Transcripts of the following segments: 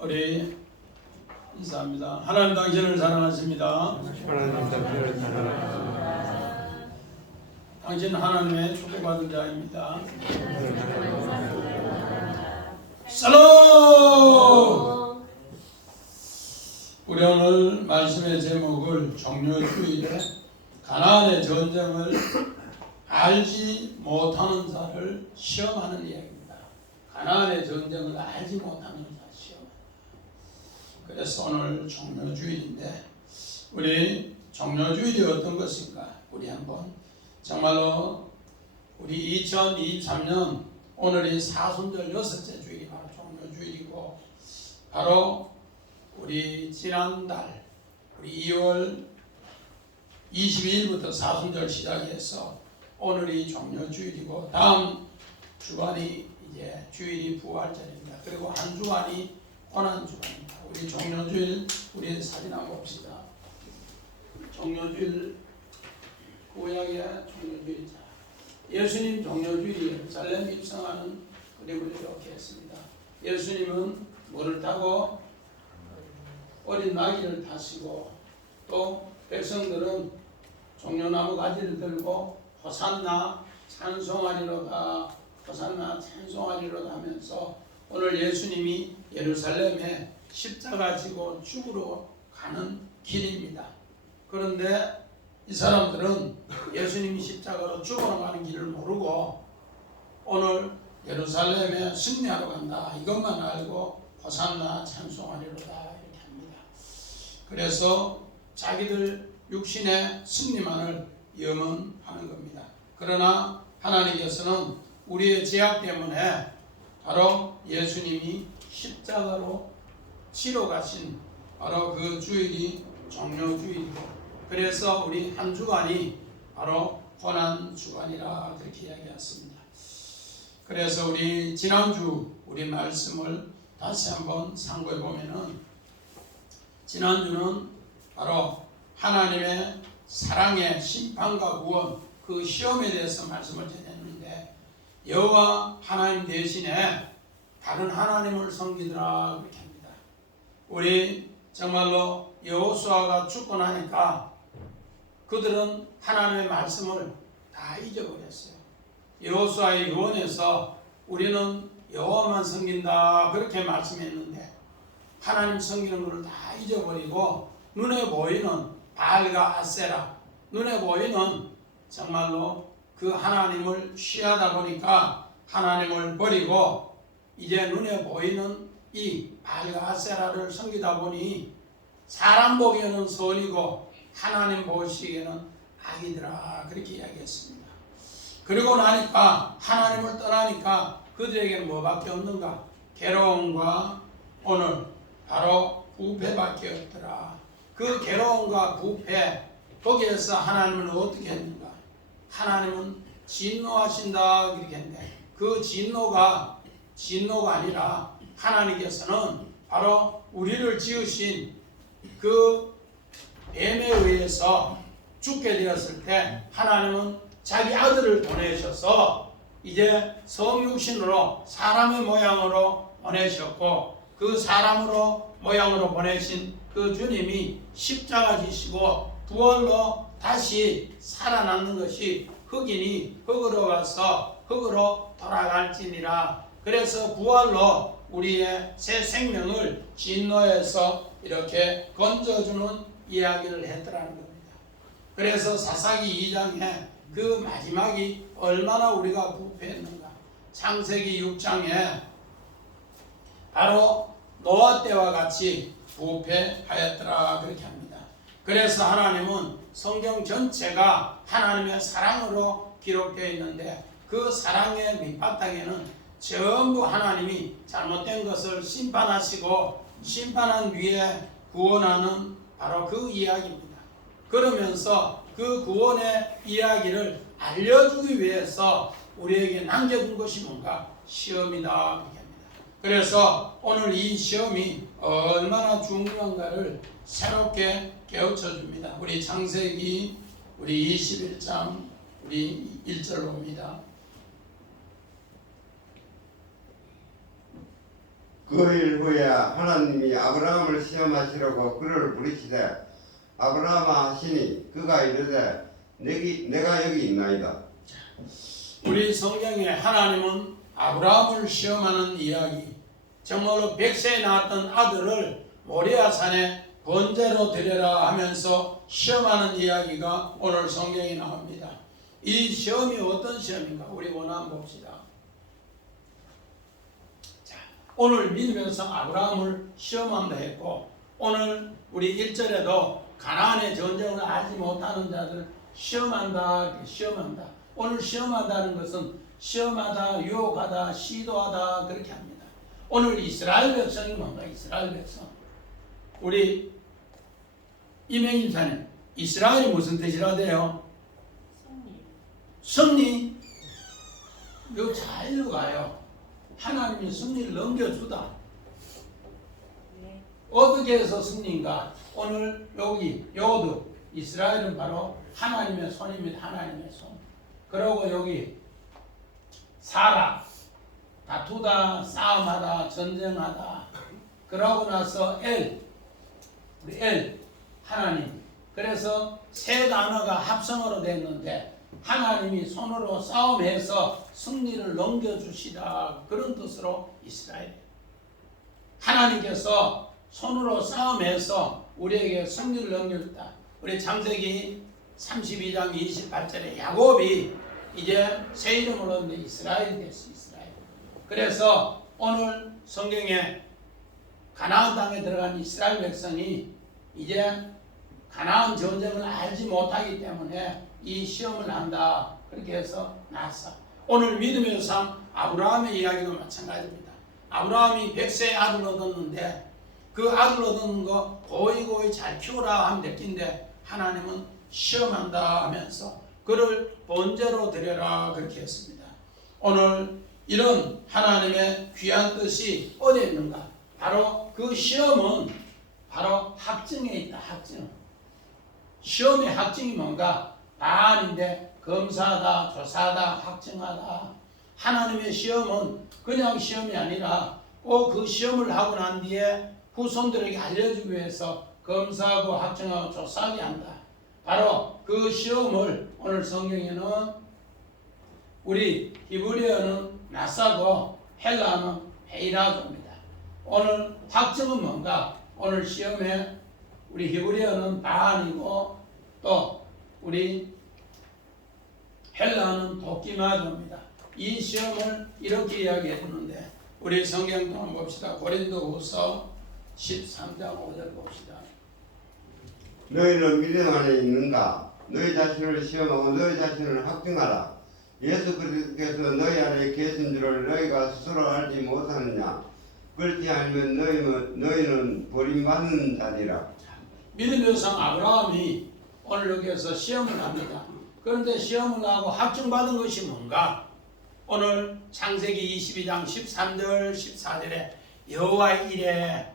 우리 인사합니다. 하나님 당신을 사랑하십니다. 당신 하나님의 축복받은 자입니다. 샬롬! 우리 오늘 말씀의 제목을 종려주일에 가나안의 전쟁을 알지 못하는 자를 시험하는 이야기입니다. 가나안의 전쟁을 알지 못하는 자 시험. 그래서 오늘 종려주일인데 우리 종려주일이 어떤 것인가? 우리 한번 정말로 우리 2023년 오늘이 사순절 6째 주일이 바로 종려주일이고 바로 우리 지난달 우리 2월 22일부터 사순절 시작해서 오늘이 종려주일이고 다음 주간이 이제 주일이 부활절입니다. 그리고 한 주간이 고난주간입니다. 우리 종려주일 우리 사진 한번 봅시다. 종려주일 구약의 종려주일이자 예수님 종려주일이 예루살렘 입성하는 그림을 이렇게 했습니다. 예수님은 뭐를 타고 어린 나귀를 타시고 또 백성들은 종려나무 가지를 들고 호산나 찬송하리로다 호산나 찬송하리로다 하면서 오늘 예수님이 예루살렘에 십자가 지고 죽으러 가는 길입니다. 그런데 이 사람들은 예수님이 십자가로 죽으러 가는 길을 모르고 오늘 예루살렘에 승리하러 간다 이것만 알고 호산나 찬송하리로다 이렇게 합니다. 그래서 자기들 육신의 승리만을 염원하는 겁니다. 그러나 하나님께서는 우리의 죄악 때문에 바로 예수님이 십자가로 치러 가신 바로 그 주일이 종려주일이고 그래서 우리 한 주간이 바로 고난주간이라 그렇게 이야기했습니다. 그래서 우리 지난주 우리 말씀을 다시 한번 상고해 보면은 지난주는 바로 하나님의 사랑의 심판과 구원 그 시험에 대해서 말씀을 전했는데 여호와 하나님 대신에 다른 하나님을 섬기더라 그렇게 합니다. 우리 정말로 여호수아가 죽고 나니까 그들은 하나님의 말씀을 다 잊어버렸어요. 여호수아의 유언에서 우리는 여호와만 섬긴다 그렇게 말씀했는데 하나님 섬기는 것을 다 잊어버리고 눈에 보이는 바알과 아세라 눈에 보이는 정말로 그 하나님을 취하다 보니까 하나님을 버리고 이제 눈에 보이는 이 바알과 아세라를 섬기다 보니 사람 보기에는 선이고 하나님 보시기에는 악이더라 그렇게 이야기했습니다. 그리고 나니까 하나님을 떠나니까 그들에게는 뭐밖에 없는가? 괴로움과 오늘 바로 부패밖에 없더라. 그 괴로움과 부패 거기에서 하나님은 어떻게 했는가? 하나님은 진노하신다 그렇게 했는데 그 진노가 아니라 하나님께서는 바로 우리를 지으신 그 뱀에 의해서 죽게 되었을 때 하나님은 자기 아들을 보내셔서 이제 성육신으로 사람의 모양으로 보내셨고 그 사람으로 모양으로 보내신 그 주님이 십자가 지시고 부활로 다시 살아나는 것이 흑인이 흑으로 가서 흑으로 돌아갈지니라. 그래서 부활로 우리의 새 생명을 진노에서 이렇게 건져주는 이야기를 했더라는 겁니다. 그래서 사사기 2장에 그 마지막이 얼마나 우리가 부패했는가. 창세기 6장에 바로 노아 때와 같이 부패하였더라 그렇게 합니다. 그래서 하나님은 성경 전체가 하나님의 사랑으로 기록되어 있는데 그 사랑의 밑바탕에는 전부 하나님이 잘못된 것을 심판하시고 심판한 뒤에 구원하는 바로 그 이야기입니다. 그러면서 그 구원의 이야기를 알려주기 위해서 우리에게 남겨둔 것이 뭔가? 시험이다. 그래서 오늘 이 시험이 얼마나 중요한가를 새롭게 깨우쳐 줍니다. 우리 창세기 우리 21장 우리 1절로 봅니다. 그 일 후에 하나님이 아브라함을 시험하시려고 그를 부르시되 아브라함아 하시니 그가 이르되 내가 여기 있나이다. 우리 성경에 하나님은 아브라함을 시험하는 이야기, 정말로 100세에 낳았던 아들을 모리아산에 번제로 드려라 하면서 시험하는 이야기가 오늘 성경에 나옵니다. 이 시험이 어떤 시험인가 우리 원한 봅시다. 자, 오늘 믿음의 성 아브라함을 시험한다 했고, 오늘 우리 1절에도 가나안의 전쟁을 알지 못하는 자들 시험한다, 시험한다. 오늘 시험한다는 것은 시험하다, 유혹하다, 시도하다 그렇게 합니다. 오늘 이스라엘 백성이 뭔가? 이스라엘 백성. 우리 이명임사님, 이스라엘이 무슨 뜻이라 돼요? 승리. 이거 잘 읽어가요. 하나님이 승리를 넘겨주다. 어떻게 해서 승리인가? 오늘 여기 요드 이스라엘은 바로 하나님의 손입니다. 하나님의 손. 그리고 여기 사라, 다투다, 싸움하다, 전쟁하다. 그러고 나서 우리 하나님. 그래서 세 단어가 합성어로 됐는데 하나님이 손으로 싸움해서 승리를 넘겨주시다, 그런 뜻으로 이스라엘. 하나님께서 손으로 싸움해서 우리에게 승리를 넘겨줬다. 우리 창세기 32장 28절에 야곱이 이제 새 이름을 얻는 이스라엘이 됐어. 이스라엘. 그래서 오늘 성경에 가나안 땅에 들어간 이스라엘 백성이 이제 가나안 전쟁을 알지 못하기 때문에 이 시험을 한다, 그렇게 해서 나왔어. 오늘 믿음의 상 아브라함의 이야기도 마찬가지입니다. 아브라함이 100세의 아들을 얻었는데 그 아들 얻는 거 고이 잘 키우라 하면 됐긴데 하나님은 시험한다 하면서 그를 번제로 드려라 그렇게 했습니다. 오늘 이런 하나님의 귀한 뜻이 어디에 있는가? 바로 그 시험은 바로 학증에 있다. 학증. 시험의 학증이 뭔가? 반인데 검사하다, 조사하다, 학증하다. 하나님의 시험은 그냥 시험이 아니라 꼭 그 시험을 하고 난 뒤에 후손들에게 알려주기 위해서 검사하고 학증하고 조사하게 한다. 바로 그 시험을 오늘 성경에는 우리 히브리어는 나사고 헬라어는 헤이라고입니다. 오늘 학증은 뭔가? 오늘 시험에 우리 히브리어는 바안이고 또 우리 헬라어는 도끼마도입니다. 이 시험을 이렇게 이야기해 주는데 우리 성경도 한번 봅시다. 고린도후서 13장 5절 봅시다. 너희는 믿음 안에 있는가? 너희 자신을 시험하고 너희 자신을 확증하라. 예수 그리스도께서 너희 안에 계신 줄을 너희가 스스로 알지 못하느냐? 그렇지 않으면 너희는 버림받는 자니라. 믿음의 성 아브라함이 오늘 여기에서 시험을 합니다. 그런데 시험을 하고 확증받은 것이 뭔가? 오늘 창세기 22장 13절 14절에 여호와의 일에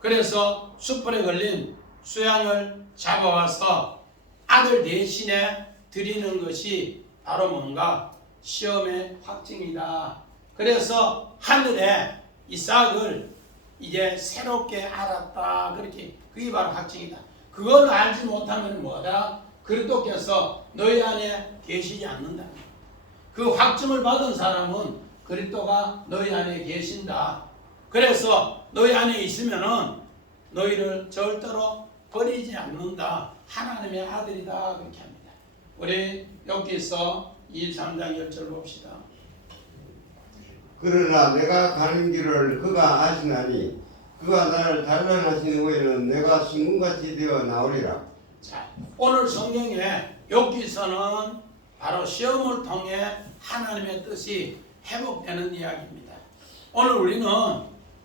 그래서 숯불에 걸린 수양을 잡아와서 아들 대신에 드리는 것이 바로 뭔가? 시험의 확증이다. 그래서 하늘에 이삭을 이제 새롭게 알았다. 그렇게 그게 바로 확증이다. 그걸 알지 못하면 뭐다? 그리스도께서 너희 안에 계시지 않는다. 그 확증을 받은 사람은 그리스도가 너희 안에 계신다. 그래서 너희 안에 있으면은 너희를 절대로 버리지 않는다. 하나님의 아들이다. 그렇게 합니다. 우리 여기서 23장 10절 봅시다. 그러나 내가 가는 길을 그가 아시나니 그가 나를 단련하신 후에는 내가 순금같이 되어 나오리라. 자, 오늘 성경에 여기서는 바로 시험을 통해 하나님의 뜻이 회복되는 이야기입니다. 오늘 우리는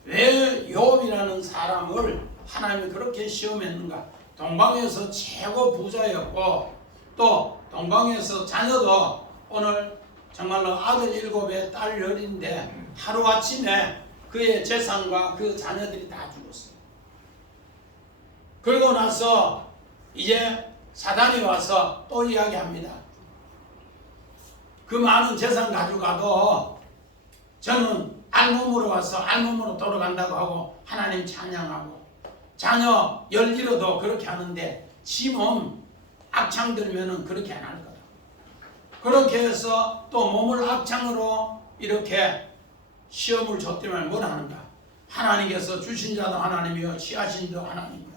왜 욥이라는 사람을 하나님이 그렇게 시험했는가? 동방에서 최고 부자였고 또 동방에서 자녀도 오늘 정말로 아들 7에 딸 10인데 하루아침에 그의 재산과 그 자녀들이 다 죽었어요. 그러고 나서 이제 사단이 와서 또 이야기합니다. 그 많은 재산 가져가도 저는 알몸으로 와서 알몸으로 돌아간다고 하고 하나님 찬양하고, 자녀 열리로도 그렇게 하는데 지 몸 악창 들면은 그렇게 안 할 거다. 그렇게 해서 또 몸을 악창으로 이렇게 시험을 줬더니만 뭘 하는가? 하나님께서 주신 자도 하나님이요 취하신 자도 하나님이요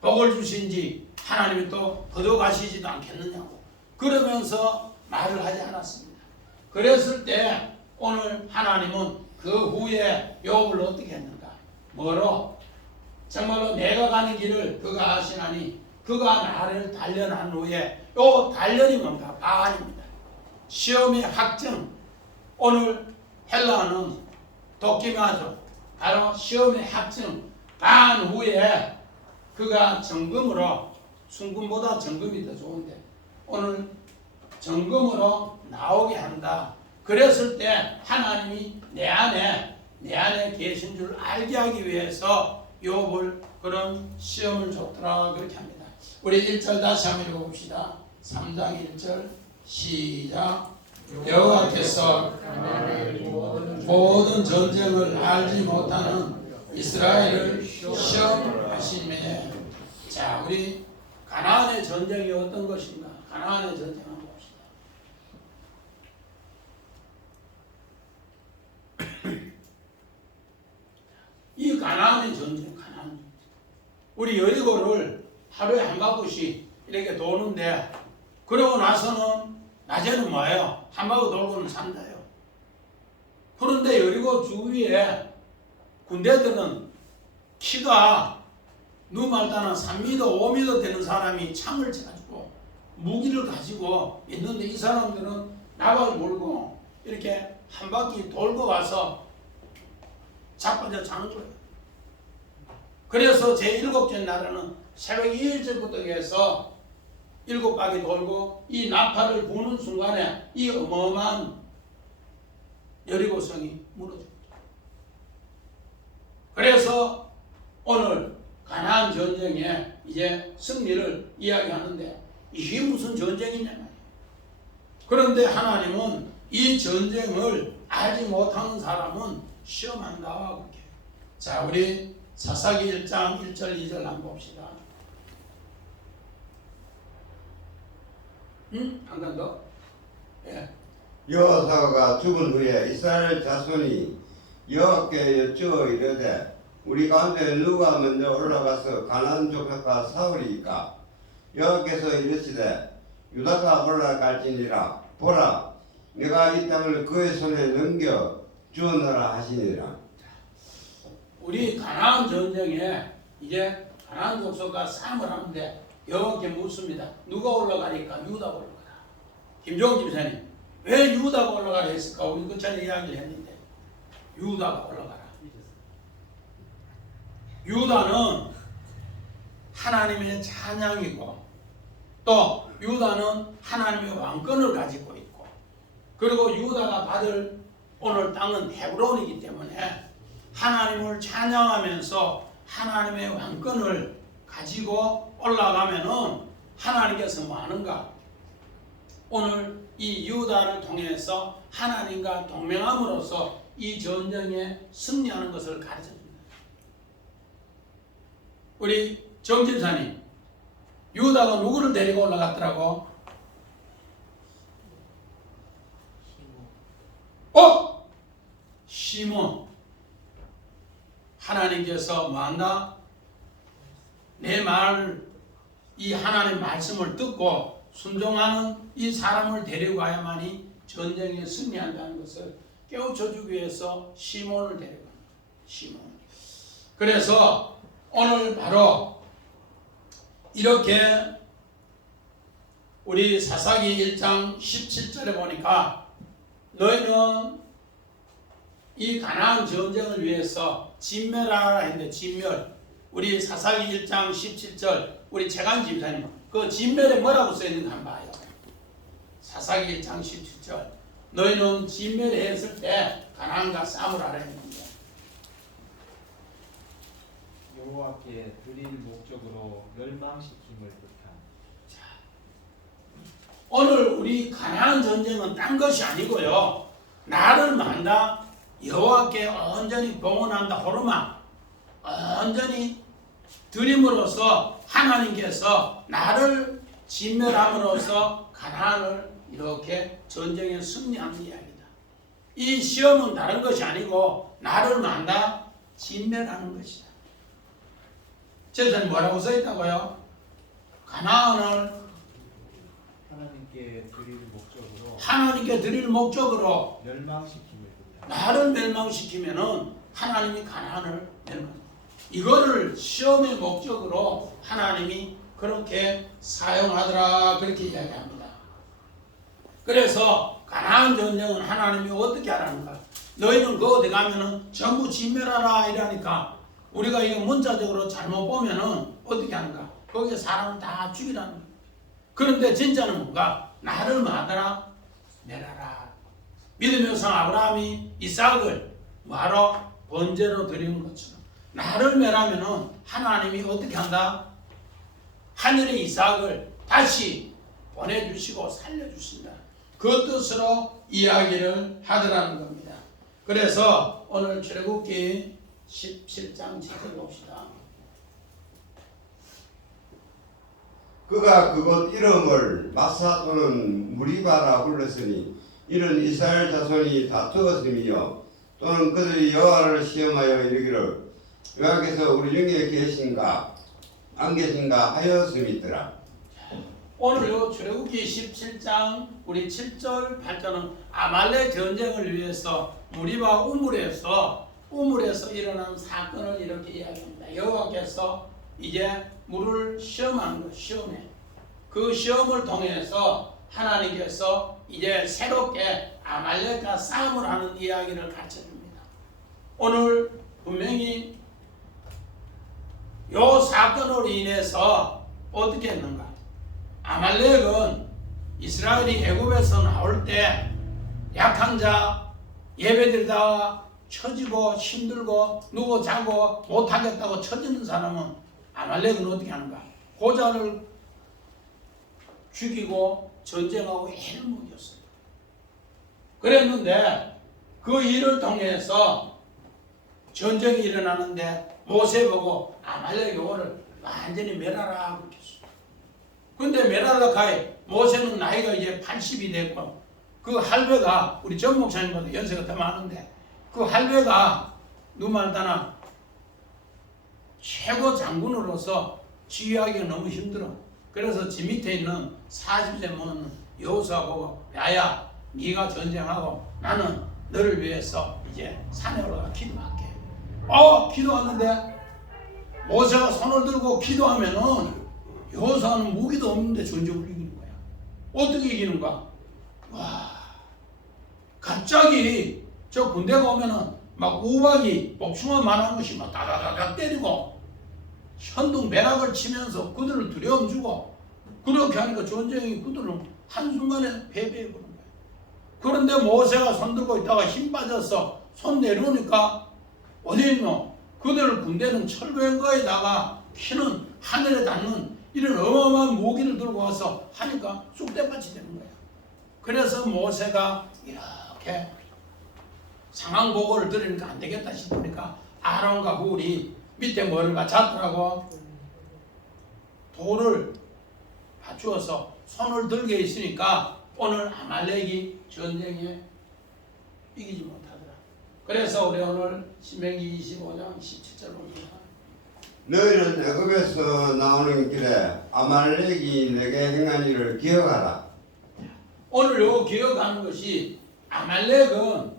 복을 주신지 하나님이 또 거둬가시지도 않겠느냐고 그러면서 말을 하지 않았습니다. 그랬을 때 오늘 하나님은 그 후에 욥을 어떻게 했는가? 뭐로? 정말로 내가 가는 길을 그가 아시나니 그가 나를 단련한 후에, 요 단련이 뭔가? 반입니다. 시험의 확정. 오늘 헬라어는 도끼마죠. 바로 시험의 확정. 반 후에 그가 정금으로, 순금보다 정금이 더 좋은데 오늘 정금으로 나오게 한다. 그랬을 때 하나님이 내 안에 계신 줄 알게 하기 위해서 욥을 그런 시험을 줬더라 그렇게 합니다. 우리 1절 다시 한번 읽어봅시다. 3장 1절 시작. 여호와께서 모든 전쟁을 알지 못하는 이스라엘을 시험하시매. 자, 우리 가나안의 전쟁이 어떤 것인가? 가나안의 전쟁 한번 봅시다. 이 가나안의 전쟁, 가나안 전쟁. 우리 여리고를 하루에 한 바퀴씩 이렇게 도는데, 그러고 나서는 낮에는 뭐예요? 한 바퀴 돌고는 산다요. 그런데 여리고 주위에 군대들은 키가 누말따나 3m, 5m 되는 사람이 창을 가지고 무기를 가지고 있는데 이 사람들은 나발을 몰고 이렇게 한 바퀴 돌고 와서 자빠져 자는 거예요. 그래서 제7째 날에는 새벽 2일째부터 해서 7바퀴 돌고 이 나팔을 부는 순간에 이 어마어마한 여리고성이 무너집니다. 그래서 오늘 가나안 전쟁에 이제 승리를 이야기하는데 이게 무슨 전쟁이냐 말이에요. 그런데 하나님은 이 전쟁을 알지 못하는 사람은 시험한다 그렇게. 자, 우리 사사기 1장 1절 2절 한번 봅시다. 한 번 더. 예. 여호사가 죽은 후에 이스라엘 자손이 여호와께 여쭈어 이르되 우리 가운데 누가 먼저 올라가서 가나안 족속과 싸우리이까? 여호와께서 이르시되 유다가 올라갈지니라. 보라, 내가 이 땅을 그의 손에 넘겨 주었노라 하시니라. 우리 가나안 전쟁에 이제 가나안 족속과 싸움을 하는데 여호와께 묻습니다. 누가 올라가니까 유다가 올라가라. 김종훈 집사님, 왜 유다가 올라가라 했을까? 우리 그 전에 이야기를 했는데 유다가 올라가라. 유다는 하나님의 찬양이고 또 유다는 하나님의 왕권을 가지고 있고, 그리고 유다가 받을 오늘 땅은 헤브론이기 때문에 하나님을 찬양하면서 하나님의 왕권을 가지고 올라가면은 하나님께서 뭐 하는가? 오늘 이 유다를 통해서 하나님과 동맹함으로써 이 전쟁에 승리하는 것을 가르쳐 줍니다. 우리 정집사님, 유다가 누구를 데리고 올라갔더라고? 시몬. 하나님께서 뭐한다? 내 말을, 이 하나님의 말씀을 듣고 순종하는 이 사람을 데리고 가야만이 전쟁에 승리한다는 것을 깨우쳐주기 위해서 시몬을 데려간다. 시몬. 그래서 오늘 바로 이렇게 우리 사사기 1장 17절에 보니까 너희는 이 가나안 전쟁을 위해서 진멸하라 했는데, 진멸. 우리 사사기 1장 17절 우리 재간 집사님 그 진멸에 뭐라고 써있는가 한번 봐요. 사사기 1장 17절 너희는 진멸했을 때 가나안과 싸움을 하라 했는데, 여호와께 드릴 목적으로 멸망시킴을 뜻한. 오늘 우리 가나안 전쟁은 딴 것이 아니고요, 나를 만다 여호와께 온전히 봉헌한다. 호르마 온전히 드림으로써 하나님께서 나를 진멸함으로써 가나안을 이렇게 전쟁에 승리하는 이야기다. 이 시험은 다른 것이 아니고 나를 만나 진멸하는 것이다. 저는 뭐라고 써있다고요? 가나안을 하나님께 드릴 목적으로 멸망시킴을 뜻하는 나를 멸망시키면은 하나님이 가나안을 멸망. 이거를 시험의 목적으로 하나님이 그렇게 사용하더라 그렇게 이야기합니다. 그래서 가나안 전쟁은 하나님이 어떻게 하라는가? 너희는 그 어디 가면은 전부 진멸하라 이러니까 우리가 이거 문자적으로 잘못 보면은 어떻게 하는가? 거기에 사람을 다 죽이라는 거예요. 그런데 진짜는 뭔가? 나를 마다라 멸하라. 믿음의 성 아브라함이 이삭을 뭐하러? 번제로 드리는 것처럼 나를 멸하면은 하나님이 어떻게 한다? 하늘의 이삭을 다시 보내주시고 살려주신다. 그 뜻으로 이야기를 하더라는 겁니다. 그래서 오늘 출애굽기 17장 지켜봅시다. 그가 그곳 이름을 마사 또는 무리바라 불렀으니 이는 이스라엘 자손이 다투었음이요 또는 그들이 여호와를 시험하여 이르기를 여호와께서 우리 중에 계신가 안 계신가 하였음이더라. 오늘 요 출애굽기 17장 우리 7절 8절은 아말렉 전쟁을 위해서 무리바 우물에서 일어난 사건을 이렇게 이야기합니다. 여호와께서 이제 물을 시험하는 것, 시험해. 그 시험을 통해서 하나님께서 이제 새롭게 아말렉과 싸움을 하는 이야기를 가르쳐줍니다. 오늘 분명히 요 사건으로 인해서 어떻게 했는가? 아말렉은 이스라엘이 애굽에서 나올 때 약한 자, 예배드리다가 처지고 힘들고 누워 자고 못하겠다고 처지는 사람은 아말렉은 어떻게 하는가? 고자를 죽이고 전쟁하고 해를 먹였어요. 그랬는데 그 일을 통해서 전쟁이 일어나는데 모세 보고 아말렉 요거를 완전히 멸하라 그랬어요. 근데 멸하러 가이 모세는 나이가 이제 80이 됐고 그 할배가 우리 전 목사님보다 연세가 더 많은데 그 할배가 누말따나 최고 장군으로서 지휘하기가 너무 힘들어. 그래서 지 밑에 있는 40세 먹는 여호수아 보고 야야 네가 전쟁하고 나는 너를 위해서 이제 산에 올라가 기도할게. 기도하는데 모세가 손을 들고 기도하면은 여호수아는 무기도 없는데 전쟁을 이기는 거야. 어떻게 이기는가? 와, 갑자기 저 군대가 오면은 막 우박이 복숭아만한 것이 막 다다다다 때리고 현동 매락을 치면서 그들을 두려움 주고 그렇게 하니까 전쟁이 그들은 한순간에 패배해 버린 거야. 그런데 모세가 손 들고 있다가 힘 빠져서 손 내려오니까 어디 있노? 그들 군대는 철거한 거에다가 키는 하늘에 닿는 이런 어마어마한 무기를 들고 와서 하니까 쑥대밭이 되는 거야. 그래서 모세가 이렇게 상황 보고를 들으니까 안 되겠다 싶으니까 아론과 훌이 밑에 뭐를 맞췄더라고? 돌을 받주어서 손을 들게 있으니까 오늘 아말렉이 전쟁에 이기지 못하더라. 그래서 우리 오늘 신명기 25장 17절 봅니다. 너희는 애굽에서 나오는 길에 아말렉이 내게 행한 일을 기억하라. 오늘 요거 기억하는 것이 아말렉은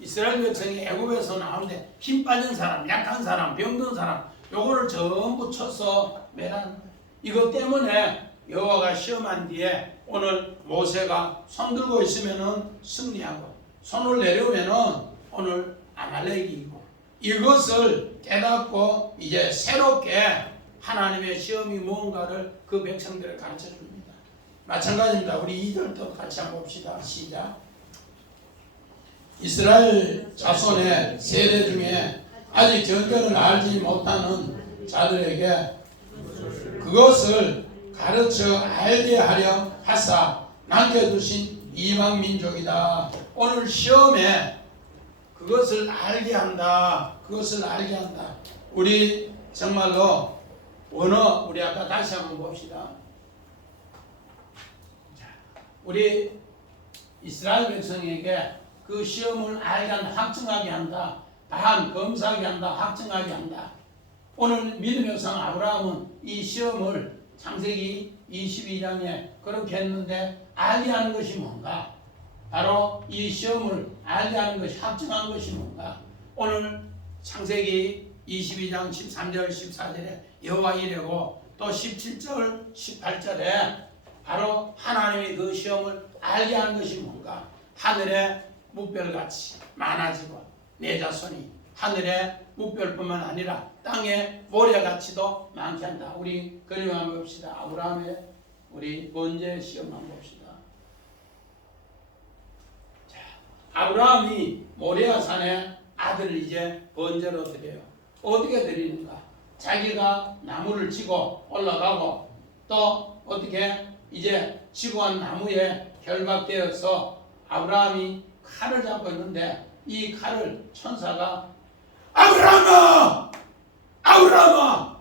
이스라엘 백성이 애굽에서 나오는데 힘 빠진 사람, 약한 사람, 병든 사람 요거를 전부 쳐서 멸하는 거예요. 이것 때문에 여호와가 시험한 뒤에 오늘 모세가 손 들고 있으면은 승리하고 손을 내려오면은 오늘 아말렉이 이기고 이것을 깨닫고 이제 새롭게 하나님의 시험이 무언가를 그 백성들을 가르쳐 줍니다. 마찬가지입니다. 우리 2절도 같이 한번 봅시다. 시작. 이스라엘 자손의 세대 중에 아직 전쟁을 알지 못하는 자들에게 그것을 가르쳐 알게 하려 하사 남겨두신 이방 민족이다. 오늘 시험에 그것을 알게 한다. 그것을 알게 한다. 우리 정말로 언어 우리 아까 다시 한번 봅시다. 우리 이스라엘 백성에게 그 시험을 알게 한다. 확증하게 한다. 단 검사하게 한다. 확증하게 한다. 오늘 믿음의 성 아브라함은 이 시험을 창세기 22장에 그렇게 했는데 알게 하는 것이 뭔가? 바로 이 시험을 알게 하는 것이 확증한 것이 뭔가? 오늘 창세기 22장 13절 14절에 여호와 이래고 또 17절 18절에 바로 하나님이 그 시험을 알게 하는 것이 뭔가? 하늘의 묵별같이 많아지고 내 자손이 하늘의 묵별뿐만 아니라 땅의 모래같이도 많게 한다. 우리 그림 한번 봅시다. 아브라함의 우리 번제 시험 한번 봅시다. 자, 아브라함이 모리아 산에 아들을 이제 번제로 드려요. 어떻게 드리는가? 자기가 나무를 치고 올라가고 또 어떻게 이제 지고한 나무에 결박되어서 아브라함이 칼을 잡고 있는데 이 칼을 천사가 아브라함아! 아브라함아!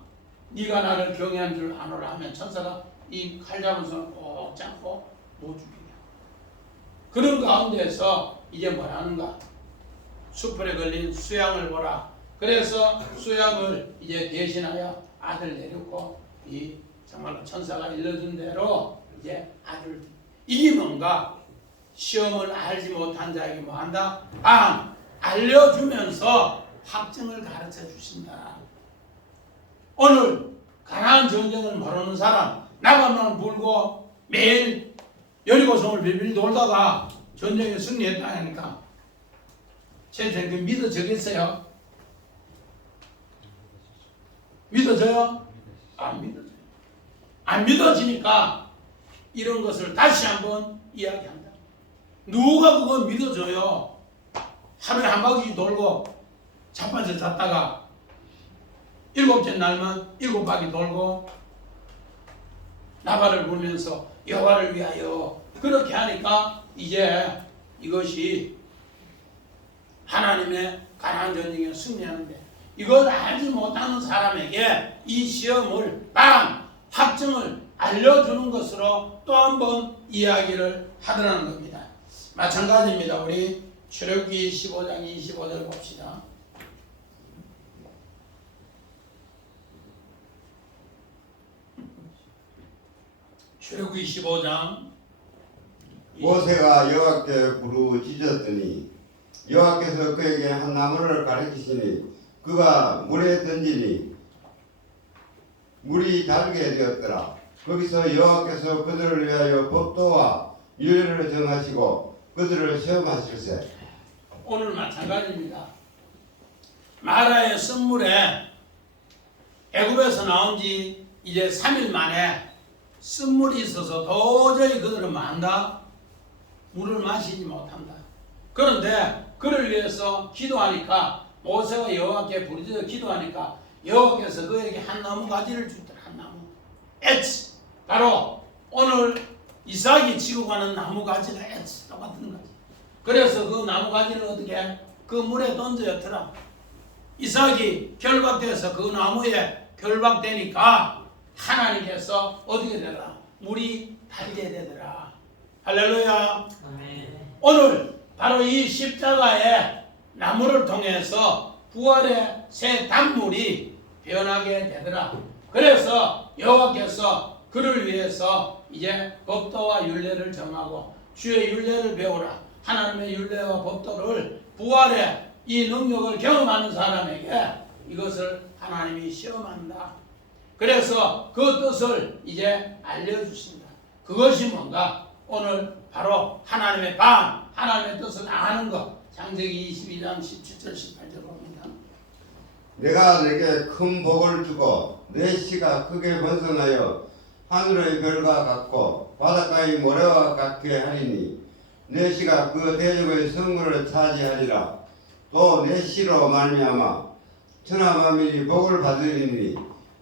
네가 나를 경외한 줄 아노라 하면 천사가 이 칼 잡은 손을 꼭 잡고 못 죽이냐. 그런 가운데서 이제 뭐라는가? 수풀에 걸린 수양을 보라. 그래서 수양을 이제 대신하여 아들 내렸고 이 정말로 천사가 일러준 대로 이제 아들. 이게 뭔가? 시험을 알지 못한 자에게 뭐 한다? 알려주면서 확증을 가르쳐 주신다. 오늘 가나안 전쟁을 모르는 사람 나가만 불고 매일 여리고성을 빌빌 돌다가 전쟁에 승리했다 하니까 쟤들 그 믿어지겠어요? 믿어져요? 안 믿어져요. 안 믿어지니까 이런 것을 다시 한번 이야기한다. 누가 그걸 믿어줘요? 하루에 한 바퀴 돌고 자판에서 잤다가 일곱째 날만 일곱 바퀴 돌고 나발을 불면서 여호와를 위하여 그렇게 하니까 이제 이것이 하나님의 가나안 전쟁에 승리하는데 이걸 알지 못하는 사람에게 이 시험을 확증을 알려주는 것으로 또 한 번 이야기를 하더라는 겁니다. 마찬가지입니다. 우리 출애굽기 15장 25절 봅시다. 출애굽기 15장 모세가 여호와께 부르짖었더니 여호와께서 그에게 한 나무를 가리키시니 그가 물에 던지니 물이 달게 되었더라. 거기서 여호와께서 그들을 위하여 법도와 율례를 정하시고 그들을 시험하실세. 오늘 마찬가지입니다. 마라의 쓴물에 애굽에서 나온 지 이제 3일 만에 쓴물이 있어서 도저히 그들은 만다 물을 마시지 못한다. 그런데 그를 위해서 기도하니까 모세가 여호와께 부르짖어 기도하니까 여호와께서 그에게 한 나무 가지를 주더라. 한 나무 엣 바로 오늘 이삭이 지고 가는 나무 가지가 엣 똑같은 거지. 그래서 그 나무 가지를 어떻게 그 물에 던져였더라. 이삭이 결박돼서 그 나무에 결박되니까 하나님께서 어떻게 되더라? 물이 달게 되더라. 할렐루야. 아멘. 오늘 바로 이 십자가의 나무를 통해서 부활의 새 단물이 변하게 되더라. 그래서 여호와께서 그를 위해서 이제 법도와 율례를 정하고 주의 율례를 배우라. 하나님의 율례와 법도를 부활의 이 능력을 경험하는 사람에게 이것을 하나님이 시험한다. 그래서 그 뜻을 이제 알려주신다. 그것이 뭔가? 오늘 바로 하나님의 하나님의 뜻을 아는 것. 창세기 22장 17절 18절 봅니다. 내가 내게 큰 복을 주고 내 씨가 크게 번성하여 하늘의 별과 같고 바닷가의 모래와 같게 하리니 내 씨가 그 대적의 성문을 차지하리라. 또 내 씨로 말미암아 천하 만민이 복을 받으리니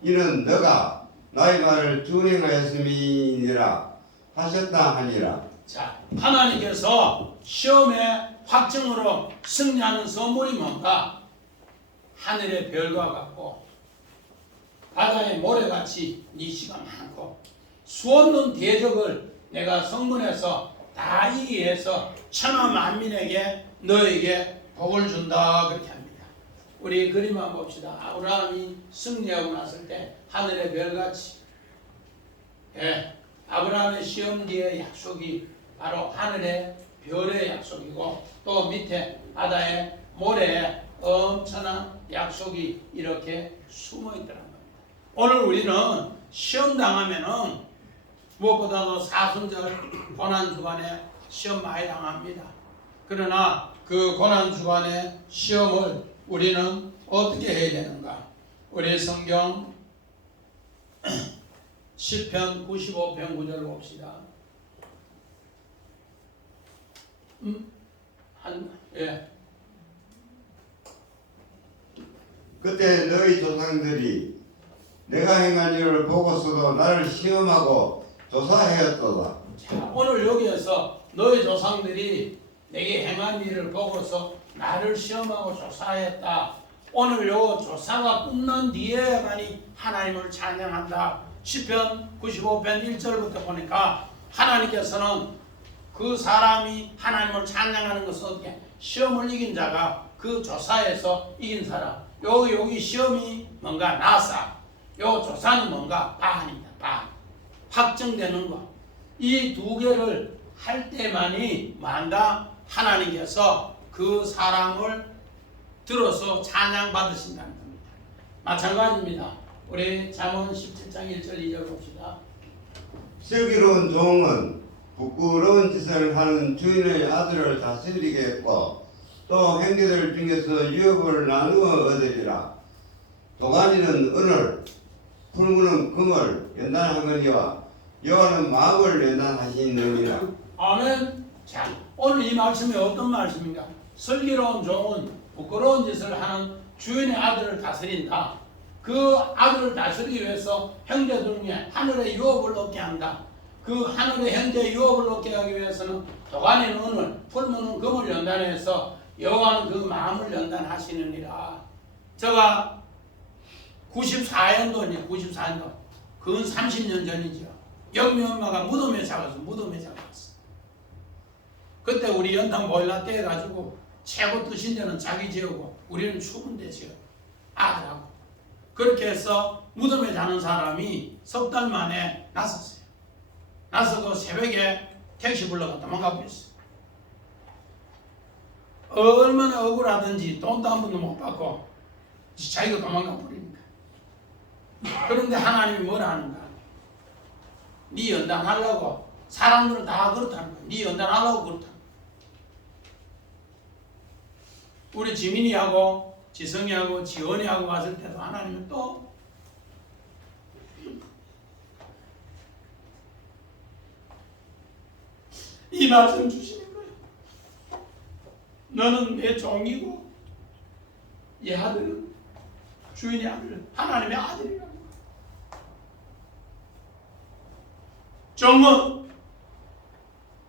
이는 너가 나의 말을 준행하였음이니라 하셨다 하니라. 자, 하나님께서 시험에 확증으로 승리하는 선물이 뭔가? 하늘의 별과 같고 바다의 모래같이 니시가 많고 수없는 대적을 내가 성문에서 다 이기기 위해서 천하 만민에게 너에게 복을 준다 그렇게 합니다. 우리 그림 한번 봅시다. 아브라함이 승리하고 났을 때 하늘의 별같이 아브라함의 시험 뒤의 약속이 바로 하늘의 별의 약속이고 또 밑에 바다의 모래에 엄청난 약속이 이렇게 숨어 있더란 겁니다. 오늘 우리는 시험 당하면은 무엇보다도 사순절 고난주간에 시험 많이 당합니다. 그러나 그 고난주간의 시험을 우리는 어떻게 해야 되는가? 우리 성경 10편 95편 9절 봅시다. 그때 너희 조상들이 내가 행한 일을 보고서도 나를 시험하고 조사하였도다. 자, 오늘 여기에서 너희 조상들이 내게 행한 일을 보고서 나를 시험하고 조사하였다. 오늘 요 조사가 끝난 뒤에만이 하나님을 찬양한다. 10편 95편 1절부터 보니까 하나님께서는 그 사람이 하나님을 찬양하는 것은 어떻게? 시험을 이긴 자가 그 조사에서 이긴 사람. 여기 시험이 뭔가? 나사. 요 조사는 뭔가? 바한입니다. 바한. 확정되는 것. 이 두 개를 할 때만이 뭔가 하나님께서 그 사람을 들어서 찬양 받으신다는 겁니다. 마찬가지입니다. 우리 잠언 17장 1절 2절 봅시다. 슬기로운 종은 부끄러운 짓을 하는 주인의 아들을 다스리게 했고 또 형제들 중에서 유업을 나누어 얻으리라. 도가니는 은을 풀무는 금을 연단하거니와 여호와는 마음을 연단하시느니라. 아멘. 자, 오늘 이 말씀이 어떤 말씀인가? 슬기로운 종은 부끄러운 짓을 하는 주인의 아들을 다스린다. 그 아들을 다스리기 위해서 형제들 중에 하늘의 유업을 얻게 한다. 그 하늘의 형제의 유업을 얻게 하기 위해서는 도가니는 은을 풀무는 금을 연단해서 여호와는 그 마음을 연단하시느니라. 제가 94년도니 94년도 그건 30년 전이죠. 영미 엄마가 무덤에 잡았어. 그때 우리 연탄 보일러 때 해가지고 최고 뜨신 데는 자기 지어고 우리는 추운 데 지어 아들하고 그렇게 해서 무덤에 자는 사람이 석 달 만에 나섰어요. 나서고 새벽에 택시 불러가 도망가 버렸어요. 얼마나 억울하든지 돈도 한 번도 못 받고 자기가 도망가 버리니까. 그런데 하나님이 뭐라 하는가? 네 연단하려고 사람들은 다 그렇다는 거야. 네 연단하려고 그렇다는 거야. 우리 지민이하고 지성이하고 지원이하고 왔을 때도 하나님은 또 이 말씀 주시는 거예요. 너는 내 종이고 이 아들은 주인의 아들, 하나님의 아들이라고. 종은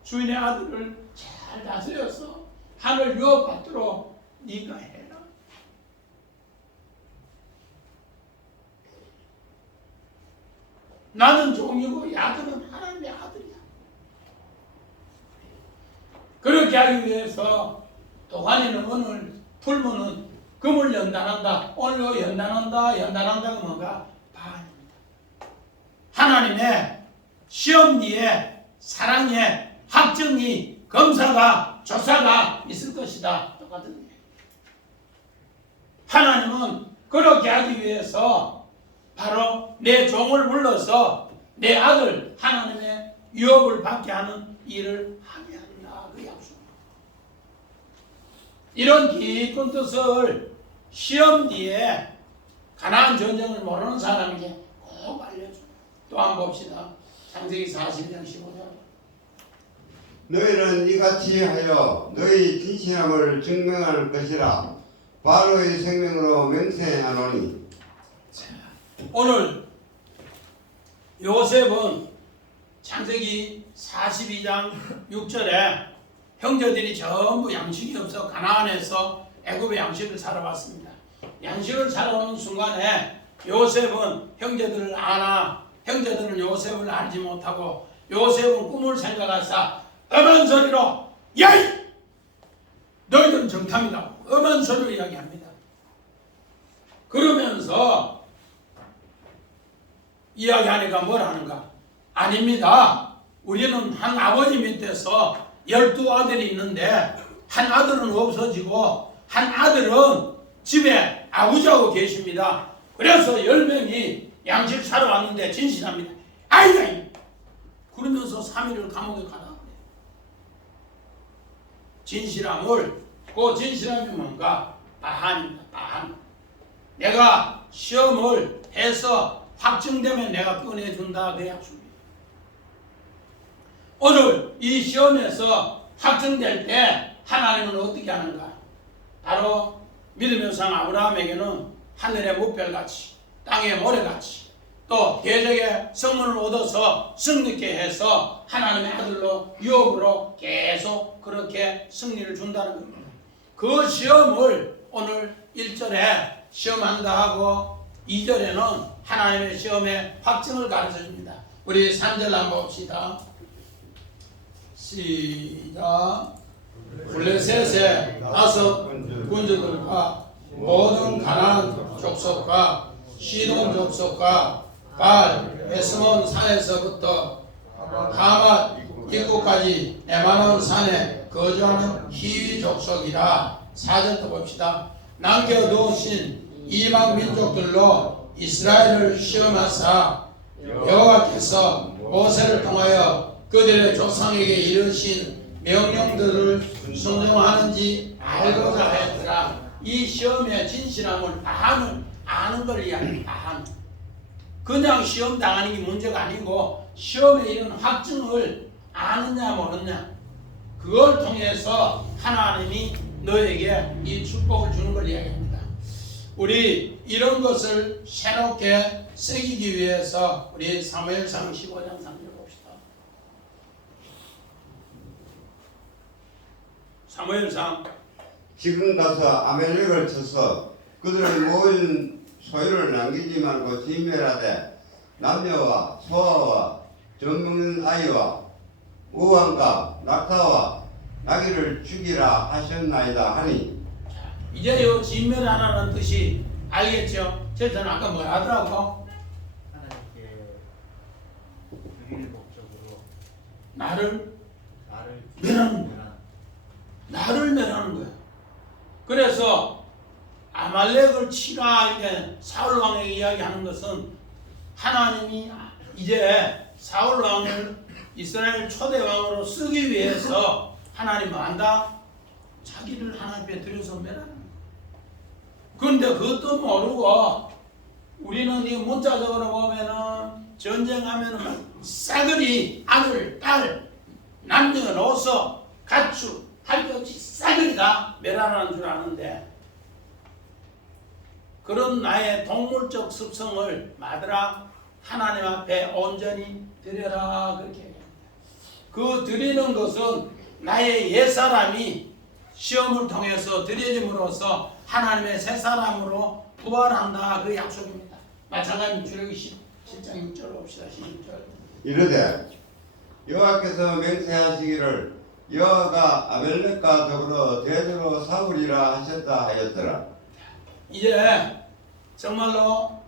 주인의 아들을 잘 다스려서 하늘 유업받도록 네가 해라. 나는 종이고 이 아들은 하나님의 아들이야. 그렇게 하기 위해서 도가니는 은을, 풀무는 금을 연단한다. 오늘 연단한다가 뭔가? 반입니다. 하나님의 시험 뒤에 사랑의 확정이 검사가 조사가 있을 것이다. 똑같은 거예요. 하나님은 그렇게 하기 위해서 바로 내 종을 불러서 내 아들 하나님의 유업을 받게 하는 일을 하게 한다. 그 약속. 이런 깊은 뜻을 시험 뒤에 가나안 전쟁을 모르는 사람에게 꼭 알려줘. 또 한번 봅시다. 창세기 40장 15절. 너희는 이같이 하여 너희 진실함을 증명할 것이라. 바로의 생명으로 맹세하노니. 오늘 요셉은 창세기 42장 6절에 형제들이 전부 양식이 없어 가나안에서 애굽의 양식을 살아왔습니다. 양식을 살아오는 순간에 요셉은 형제들을 아나 형제들은 요셉을 알지 못하고 요셉은 꿈을 생각하사 엄한 소리로 야이! 너희들은 정탐이다. 엄한 소리로 이야기합니다. 그러면서 이야기하니까 뭘 하는가? 아닙니다. 우리는 한 아버지 밑에서 12아들이 있는데 한 아들은 없어지고 한 아들은 집에 아버지하고 계십니다. 그래서 10명이 양식 사러 왔는데 진실합니다. 아이가 그러면서 3일을 감옥에 가다 그래요. 진실함을 그 진실함이 뭔가? 바한입니다. 바한. 내가 시험을 해서 확증되면 내가 꺼내준다 그 약속이에요. 오늘 이 시험에서 확증될 때 하나님은 어떻게 하는가? 바로 믿음의 상 아브라함에게는 하늘의 무별같이 땅의 모래같이 또 계적의 성문을 얻어서 승리케 해서 하나님의 아들로 유업으로 계속 그렇게 승리를 준다는 겁니다. 그 시험을 오늘 1절에 시험한다 하고 2절에는 하나님의 시험의 확증을 가르쳐줍니다. 우리 3절 한번 봅시다. 시작. 블레셋의 5 군주들과 모든 가나안 족속과 시돈 족속과 갈 에스몬 산에서부터 하맛 입구까지 에마논 산에 거주하는 히위 족속이라. 4절도 봅시다. 남겨두신 이방 민족들로 이스라엘을 시험하사 여호와께서 모세를 통하여 그들의 조상에게 이르신 명령들을 순종하는지 알고자 했더라. 이 시험의 진실함을 바한을 아는 걸 이야기합니다. 바한. 그냥 시험 당하는 게 문제가 아니고 시험에 이런 확증을 아느냐 모르냐 그걸 통해서 하나님이 너에게 이 축복을 주는 걸 이야기합니다. 우리 이런 것을 새롭게 새기기 위해서 우리 사무엘상 15장 3절 봅시다. 사무엘상 지금 가서 아멜렉을 쳐서 그들의 모든 소유를 남기지 말고 진멸하되 남녀와 소아와 젖먹는 아이와 우왕과 낙타와 나귀를 죽이라 하셨나이다 하니. 이제 요 진멸하라는 뜻이 알겠죠? 저는 아까 뭐 하더라고? 하나님께 유일 목적으로 나를 멸하는 나를 멸하는 거야. 그래서 아말렉을 치라 이렇게 사울 왕에게 이야기하는 것은 하나님이 이제 사울 왕을 이스라엘 초대 왕으로 쓰기 위해서 하나님 안다 자기를 하나님 앞에 들여서 멸하는 거야. 그런데 그것도 모르고 우리는 이 문자적으로 보면은 전쟁하면은 싸그리 아들, 딸, 남녀노소, 가축 할 것 없이 싸그리 다 멸하라는 줄 아는데 그런 나의 동물적 습성을 마드라 하나님 앞에 온전히 드려라 그렇게 얘기합니다. 그 드리는 것은 나의 옛사람이 시험을 통해서 드려짐으로써 하나님의 새 사람으로 부활한다 그 약속입니다. 마찬가지로 출애굽기 10장 6절 봅시다. 16절. 이르되 여호와께서 맹세하시기를 여호와가 아멜렉과 더불어 대저로 사울이라 하셨다 하였더라. 이제 정말로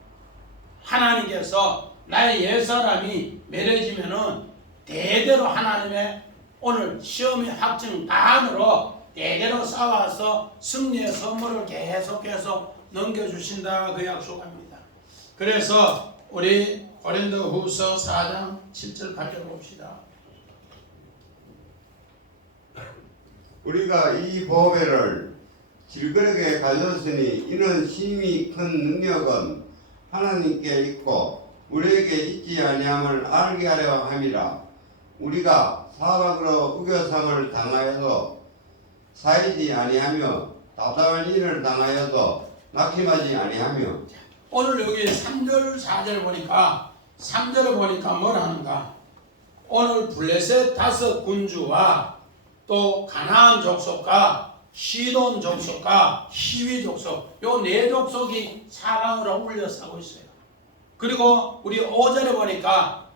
하나님께서 나의 옛사람이 멸해지면은 대대로 하나님의 오늘 시험의 확증 반으로 대대로 쌓아서 승리의 선물을 계속해서 넘겨주신다 그 약속합니다. 그래서 우리 고린도후서 4장 7절 8절 봅시다. 우리가 이 보배를 질그릇에 가졌으니 이는 심히 큰 능력은 하나님께 있고 우리에게 있지 아니함을 알게 하려 함이라. 우리가 사박으로 우겨sam을 당하여도 사이지 아니하며 답답한 일을 당하여도 낙심하지 아니하며. 오늘 여기 3절 4절 보니까 3절을 보니까 뭘 하는가? 오늘 블레셋 5 군주와 또 가나안 족속과 시돈 족속과 히위 족속 요 네 족속이 사방으로 울려싸고 있어요. 그리고 우리 5절에 보니까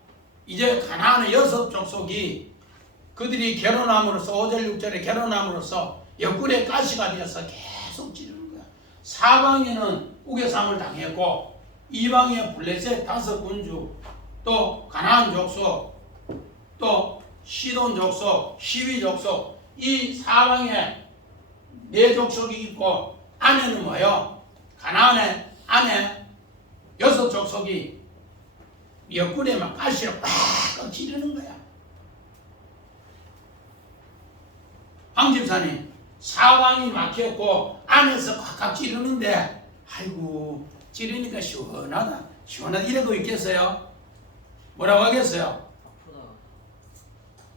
이제 가나안의 6족속이 그들이 결혼함으로써 5절 6절에 결혼함으로써 옆구리에 가시가 되어서 계속 찌르는 거야. 사방에는 우겨삼을 당했고 이방에 블레셋 5군주 또 가나안 족속 또 시돈 족속 히위 족속 이 사방에 네 족속이 있고 안에는 뭐요? 가나안의 안에 6족속이 옆구리에 막 가시로 빡 찌르는 거야. 황 집사님 사방이 막혔고 안에서 꽉꽉 찌르는데 아이고 찌르니까 시원하다. 시원하다 이러고 있겠어요? 뭐라고 하겠어요?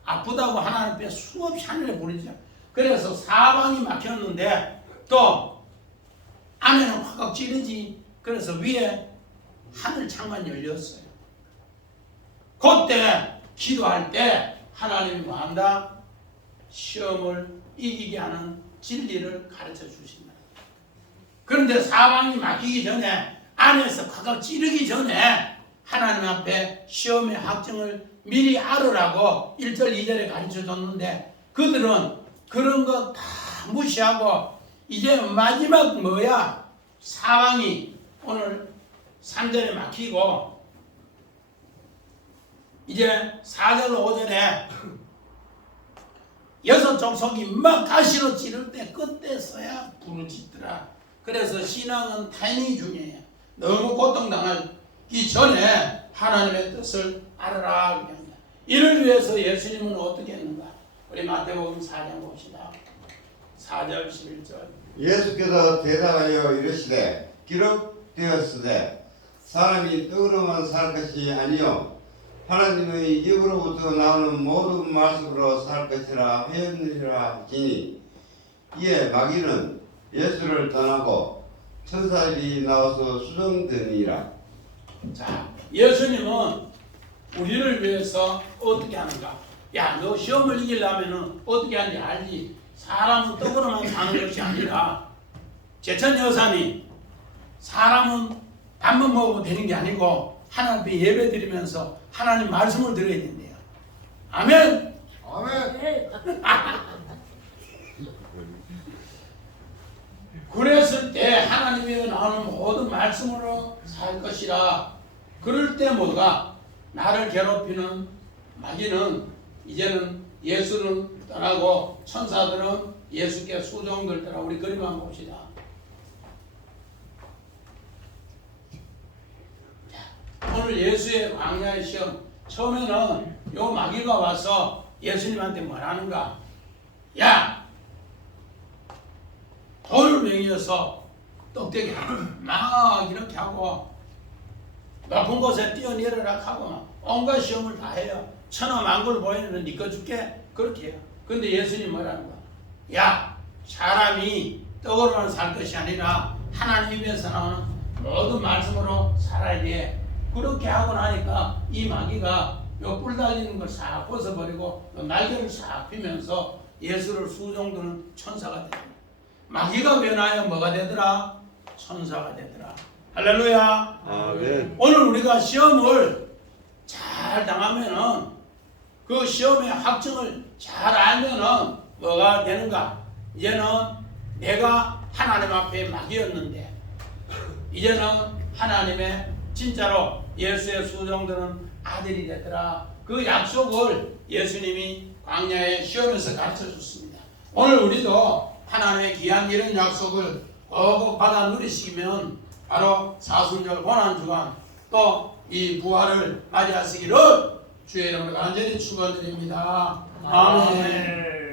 아프다고 하나님 앞에 수없이 하늘에 부르죠. 그래서 사방이 막혔는데 또 안에는 꽉꽉 찌르지. 그래서 위에 하늘 창만 열렸어요. 그때 기도할 때 하나님이 뭐한다? 시험을 이기게 하는 진리를 가르쳐 주신다. 그런데 사방이 막히기 전에 안에서 꽉꽉 찌르기 전에 하나님 앞에 시험의 확정을 미리 알으라고 1절 2절에 가르쳐 줬는데 그들은 그런 거 다 무시하고 이제 마지막 뭐야? 사방이 오늘 3절에 막히고 이제 4절 5절에 6족속이 막 가시로 찌를 때 그때서야 부르짖더라. 그래서 신앙은 타이밍이 중요해요. 너무 고통당하기 전에 하나님의 뜻을 알아라. 그냥. 이를 위해서 예수님은 어떻게 했는가? 우리 마태복음 4장 봅시다. 4절 11절 예수께서 대답하여 이르시되 기록되었으되 사람이 떡으로만 살 것이 아니요 하나님의 입으로부터 나오는 모든 말씀으로 살 것이라 하였느니라 하시니 이에 마귀는 예수를 떠나고 천사들이 나와서 수정되니라. 자, 예수님은 우리를 위해서 어떻게 하는가? 야, 너 시험을 이기려면 어떻게 하는지 알지? 사람은 떡으로만 사는 것이 아니라 제천 여사님 사람은 밥만 먹으면 되는 게 아니고 하나님 앞에 예배 드리면서 하나님 말씀을 들어야 된대요. 아멘. 아멘. 그랬을 때 하나님이 나오는 모든 말씀으로 살 것이라. 그럴 때 뭐가? 나를 괴롭히는 마귀는 이제는 예수는 떠나고 천사들은 예수께 수종들더라. 우리 그림 한번 봅시다. 오늘 예수의 광야의 시험 처음에는 요 마귀가 와서 예수님한테 뭐라는가? 야! 돌을 먹여서 떡대기 막 이렇게 하고 높은 곳에 뛰어내려라 하고 막 온갖 시험을 다 해요. 천하만국을 보이는 네 거 줄게 그렇게 해요. 근데 예수님 뭐라는 거야? 야! 사람이 떡으로만 살 것이 아니라 하나님 입에서 나오는 모든 말씀으로 살아야 돼. 그렇게 하고 나니까 이 마귀가 요 뿔 달리는 걸 싹 벗어버리고 날개를 싹 피면서 예수를 수종드는 천사가 되더라. 마귀가 변하여 뭐가 되더라? 천사가 되더라. 할렐루야. 아멘. 오늘 우리가 시험을 잘 당하면은 그 시험의 확정을 잘 알면은 뭐가 되는가? 이제는 내가 하나님 앞에 마귀였는데 이제는 하나님의 진짜로 예수의 수종드는 아들이 되더라. 그 약속을 예수님이 광야의 시험에서 가르쳐 줬습니다. 오늘 우리도 하나님의 귀한 이런 약속을 꼭 받아 누리시면 바로 사순절 고난주간 또 이 부활을 맞이하시기를 주의 이름으로 간절히 축원드립니다. 아멘.